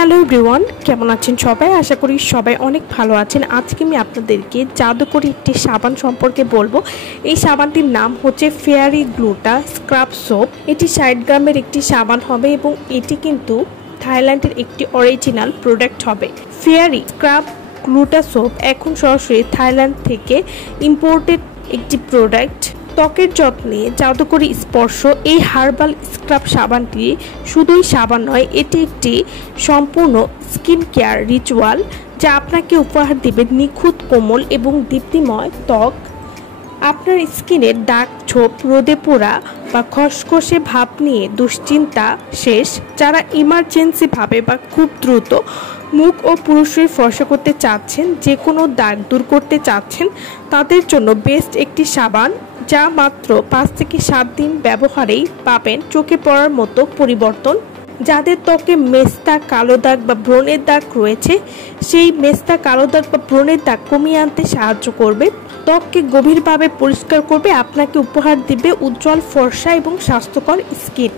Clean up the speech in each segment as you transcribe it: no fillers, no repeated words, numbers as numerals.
Hello everyone, কেমন আছেন সবাই? আশা করি সবাই অনেক ভালো আছেন। আজকে আমি আপনাদেরকে জাদুকরি একটি সাবান সম্পর্কে বলবো। এই সাবানটির নাম হচ্ছে ফেয়ারি গ্লুটা স্ক্রাব সোপ। এটি 60 গ্রামের একটি সাবান হবে এবং এটি কিন্তু থাইল্যান্ডের একটি অরিজিনাল প্রোডাক্ট হবে। ফেয়ারি স্ক্রাব গ্লুটা সোপ এখন সরাসরি থাইল্যান্ড থেকে ইম্পোর্টেড একটি প্রোডাক্ট। ত্বকের যত্নে জাদুকরি স্পর্শ। এই হার্বাল স্ক্রাব সাবানটি শুধুই সাবান নয়, এটি একটি সম্পূর্ণ স্কিন কেয়ার রিচুয়াল যা আপনাকে উপহার দেবে নিখুঁত, কোমল এবং দীপ্তিময় ত্বক। আপনার স্কিনের দাগ, ছোপ, রোদে পোড়া বা খসখসে ভাব নিয়ে দুশ্চিন্তা শেষ। যারা ইমার্জেন্সি ভাবে বা খুব দ্রুত মুখ ও পুরুষের ফর্সা করতে চাচ্ছেন, যে কোনো দাগ দূর করতে চাচ্ছেন, তাদের জন্য বেস্ট একটি সাবান যা মাত্র 5 থেকে 7 দিন ব্যবহারেই পাবেন চোখে পড়ার মতো পরিবর্তন। যাদের ত্বকে মেস্তা, কালো দাগ বা ব্রণের দাগ রয়েছে, সেই মেস্তা, কালো দাগ বা ব্রণের দাগ কমিয়ে আনতে সাহায্য করবে, ত্বককে গভীরভাবে পরিষ্কার করবে, আপনাকে উপহার দিবে উজ্জ্বল, ফর্সা এবং স্বাস্থ্যকর স্কিন।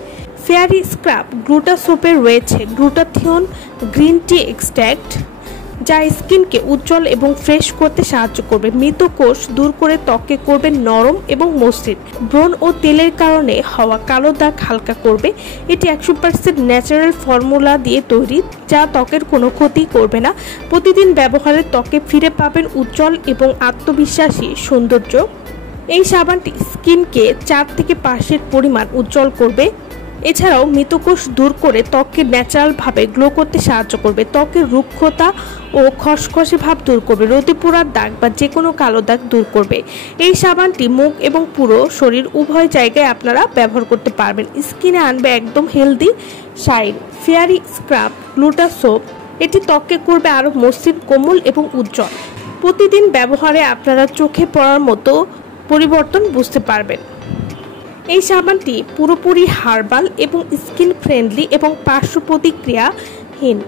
ফেয়ারি স্ক্রাব গ্লুটা সোপে রয়েছে গ্লুটাথিয়ন গ্রিন টি এক্সট্র্যাক্ট, যা স্কিনকে উজ্জ্বল এবং ফ্রেশ করতে সাহায্য করবে। মৃত কোষ দূর করে ত্বককে করবে নরম এবং মসৃণ। ব্রণ ও তেলের কারণে হওয়া কালো দাগ হালকা করবে। এটি 100% ন্যাচারাল ফর্মুলা দিয়ে তৈরি, যা ত্বকের কোনো ক্ষতি করবে না। প্রতিদিন ব্যবহারে ত্বকে ফিরে পাবেন উজ্জ্বল এবং আত্মবিশ্বাসী সৌন্দর্য। এই সাবানটি স্কিনকে 4 থেকে 5 পরিমাণ উজ্জ্বল করবে। এছাড়াও মৃতকোষ দূর করে ত্বককে ন্যাচারালভাবে গ্লো করতে সাহায্য করবে। ত্বকের রুক্ষতা ও খসখসে ভাব দূর করবে। রোদে পোড়ার দাগ বা যে কোনো কালো দাগ দূর করবে। এই সাবানটি মুখ এবং পুরো শরীর উভয় জায়গায় আপনারা ব্যবহার করতে পারবেন। স্কিনে আনবে একদম healthy shine. Fairy scrub গ্লুটা soap, এটি ত্বককে করবে আরও মসৃণ, কোমল এবং উজ্জ্বল। প্রতিদিন ব্যবহারে আপনারা চোখে পড়ার মতো পরিবর্তন বুঝতে পারবেন। এই সাবানটি পুরোপুরি হার্বাল এবং স্কিন ফ্রেন্ডলি এবং পার্শ্ব প্রতিক্রিয়াহীন।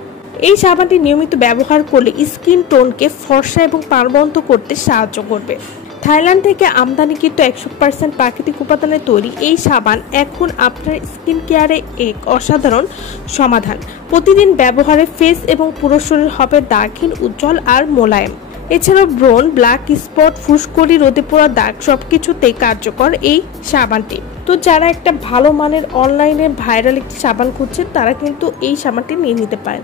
এই সাবানটি নিয়মিত ব্যবহার করলে স্কিন টোনকে ফর্সা এবং প্রাণবন্ত করতে সাহায্য করবে। থাইল্যান্ড থেকে আমদানিকৃত 100% প্রাকৃতিক উপাদানে তৈরি এই সাবান এখন আপনার স্কিন কেয়ারে এক অসাধারণ সমাধান। প্রতিদিন ব্যবহারে ফেস এবং পুরো শরীর হবে দাগহীন, উজ্জ্বল আর মোলায়েম। এছাড়াও ব্রণ, ব্ল্যাক স্পট, ফুসকুড়ি, রোদে পোড়া দাগ সবকিছুতেই কার্যকর এই সাবানটি। তো যারা একটা ভালো মানের অনলাইনে ভাইরাল একটি সাবান খুঁজছেন, তারা কিন্তু এই সাবানটি নিয়ে নিতে পারেন।